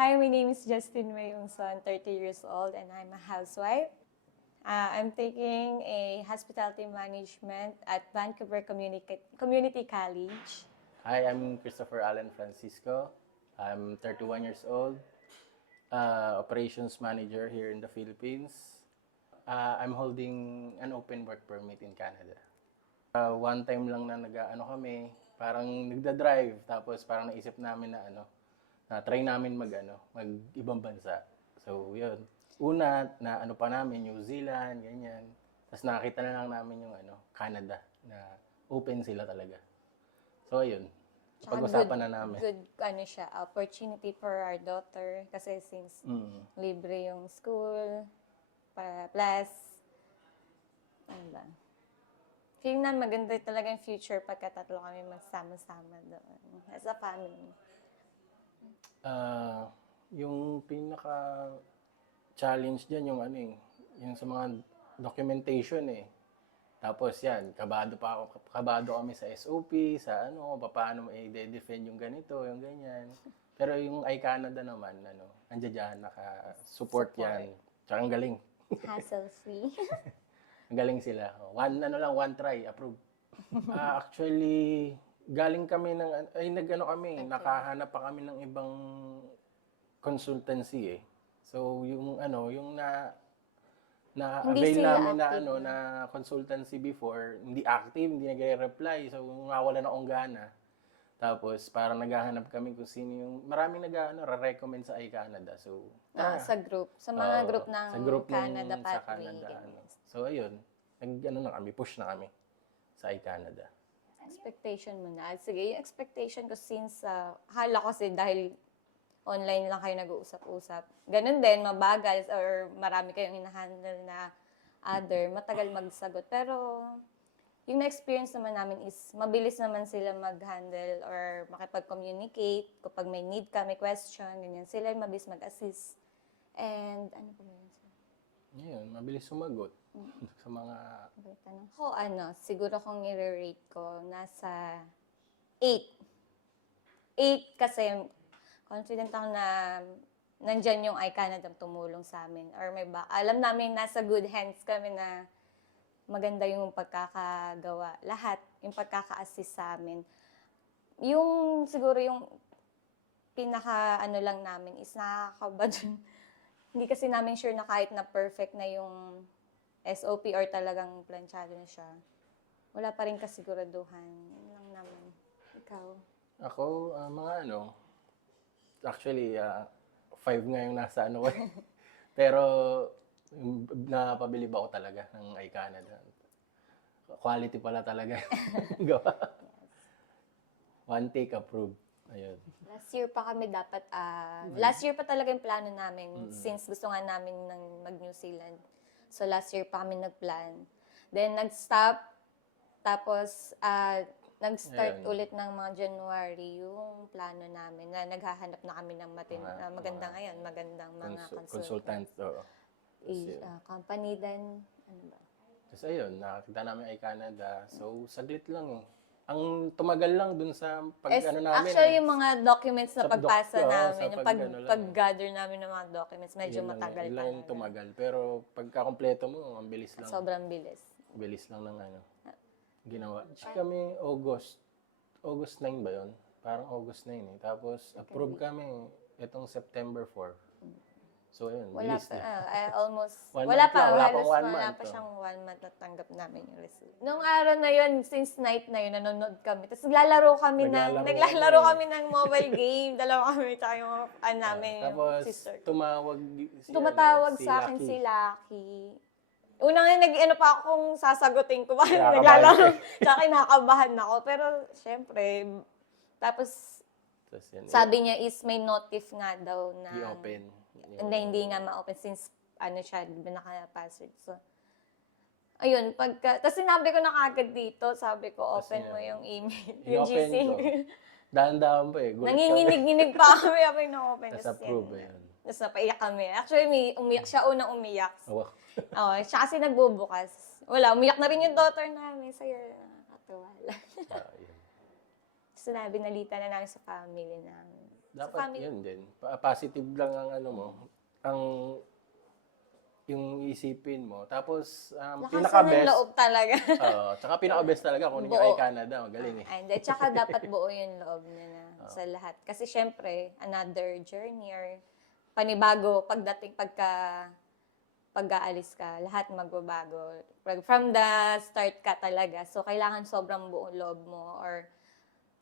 Hi, my name is Justin Mayungson, 30 years old, and I'm a housewife. I'm taking a hospitality management at Vancouver Community College. Hi, I'm Christopher Allen Francisco. I'm 31 years old, operations manager here in the Philippines. I'm holding an open work permit in Canada. One time lang na kami, parang nagda-drive, tapos parang naisip namin na try namin mag ibang bansa. So, yun. Una, na pa namin, New Zealand, ganyan. Tapos nakita na lang namin yung Canada, na open sila talaga. So, ayun. Tsaka Pag-usapan na namin. Good siya, opportunity for our daughter kasi since libre yung school, plus, ano ba? Feeling na maganda talaga yung future pagka tatlo kami magsama-sama doon as a family. Yung pinaka-challenge dyan, yung sa mga documentation eh. Tapos yan, kabado kami sa SOP, sa paano mo i-defend yung ganito, yung ganyan. Pero yung iCanada naman, andiyan dyan, naka-support yan. Tsaka ang galing. Hassle-free. Ang galing sila. One try, approve. Actually, galing kami nakahanap pa kami ng ibang consultancy eh. So, yung na-avail namin na consultancy before, hindi active, hindi nagre-reply. So, nawalan akong gana. Tapos, parang naghahanap kami kung sino yung, maraming re-recommend sa iCanada. So, sa group. Sa mga group ng sa group Canada sa Pathway. Canada. So, ayun. Push na kami sa iCanada. Expectation mo na. Sige, yung expectation ko since, hala ko kasi dahil online lang kayo nag-uusap-usap. Ganun din, mabagal or marami kayong hinahandle na matagal magsagot. Pero, yung na-experience naman namin is, mabilis naman sila mag-handle or makipag-communicate. Kapag may need ka, may question, ganyan. Sila yung mabilis mag-assist. And, ano pa ba yun? Yun, mabilis sumagot sa mga... Siguro kung i-rate ko, nasa 8. 8 kasi confident ako na nandyan yung iCanada tumulong sa amin. Or alam namin nasa good hands kami na maganda yung pagkakagawa. Lahat, yung pagkaka-assist sa amin. Yung, siguro yung lang namin is nakakabad. Hindi kasi namin sure na kahit na perfect na yung SOP or talagang planchado na siya. Wala pa rin kasiguraduhan. Yun lang naman. Ikaw? Ako, actually, 5 nga yung nasa ko. Pero, napabilib ako talaga ng iCanada. Quality pala talaga yung gawa. One take approved. Ayun. Last year pa kami dapat, last year pa talaga yung plano namin since gusto nga namin mag-New Zealand. So last year pa kami nag-plan. Then nag-stop, tapos nag-start ulit ng mga January yung plano namin na naghahanap na kami ng magandang mga consultant. Company then, ano ba? Tapos ayun, nakakita namin iCanada. So, saglit lang eh. Ang tumagal lang dun sa namin. Actually, yung mga documents na pagpasa namin, sa pag-gather namin ng mga documents, medyo matagal pa. Yung tumagal. Pero pagka-kompleto mo, ang bilis lang. Sobrang bilis. Bilis lang ng ginawa. Kami August 9 ba yun? Parang August 9 eh. Tapos, approve kami itong September 4. So, ayun, bilis na. Almost, wala pa siyang 1 month na tanggap namin yung result. Nung araw na yun, since night na yun, nanonood kami. Tapos naglalaro kami ng mobile game. Dalawa kami, tsaka yung namin, tapos, yung sister. Tumatawag sa akin si Lucky. Unang pa akong sasagutin ko. Naglalaro. Tsaka kinakabahan ako. Pero, syempre, tapos, sabi niya is may notif nga daw na i-open. Hindi nga ma-open since siya, naka-password. So, ayun, tapos sinabi ko na kagad dito, sabi ko, open mo yung email, yung GC. Dahan-dahan pa eh. Nanginginig-nginig pa kami habang na-open. Tapos approve yun. Tapos napaiyak kami. Actually, siya unang umiyak. Siya kasi nagbubukas. Wala, umiyak na rin yung daughter namin. Saya, nakakatuwa lang. Sinabi, nalita na namin sa family namin. Dapat family. yun din. Positive lang ang ano mo. Ang yung isipin mo. Tapos, Lakasan ng pinaka-best. loob talaga. Tsaka pinaka-best talaga kung Buo. kay Canada. Magaling eh. Ay, hindi. Tsaka dapat buo yung loob niya na sa lahat. Kasi syempre, another journey or panibago pag-aalis ka, lahat magbabago. From the start ka talaga. So, kailangan sobrang buong loob mo or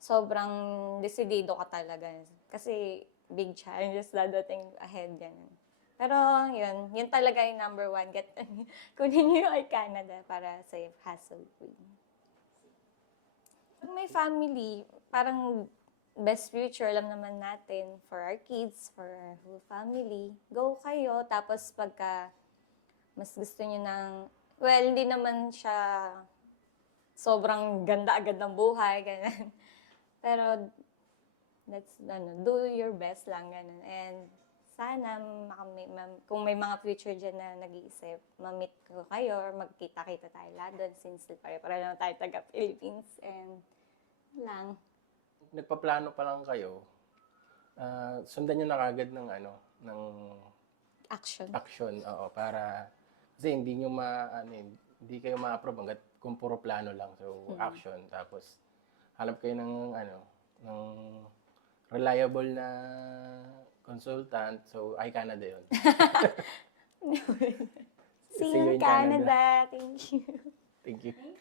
sobrang desidido ka talaga. Kasi big challenges dadating ahead yan. Pero yun talaga yung number one. Kunin niyo yung ay Canada para safe, hassle-free. Pag may family, parang best future, alam naman natin, for our kids, for our whole family, go kayo. Tapos pagka mas gusto niyo ng, well, hindi naman siya sobrang ganda agad ng buhay, ganun. Pero, do your best lang, ganun. And, sana, kung may mga future dyan na nag-iisip, ma-meet ko kayo or magkita-kita tayo lahat doon since pare-pare naman tayo taga-Philippines. And, lang. Nagpaplano pa lang kayo, sundan nyo na kagad ng Action. action. Oo, para, kasi hindi nyo hindi kayo ma-approve hanggat kung puro plano lang. So, action. Tapos, hanap kayo ng reliable na consultant. So, ay Canada yun. See you in Canada. Thank you. Thank you. Thank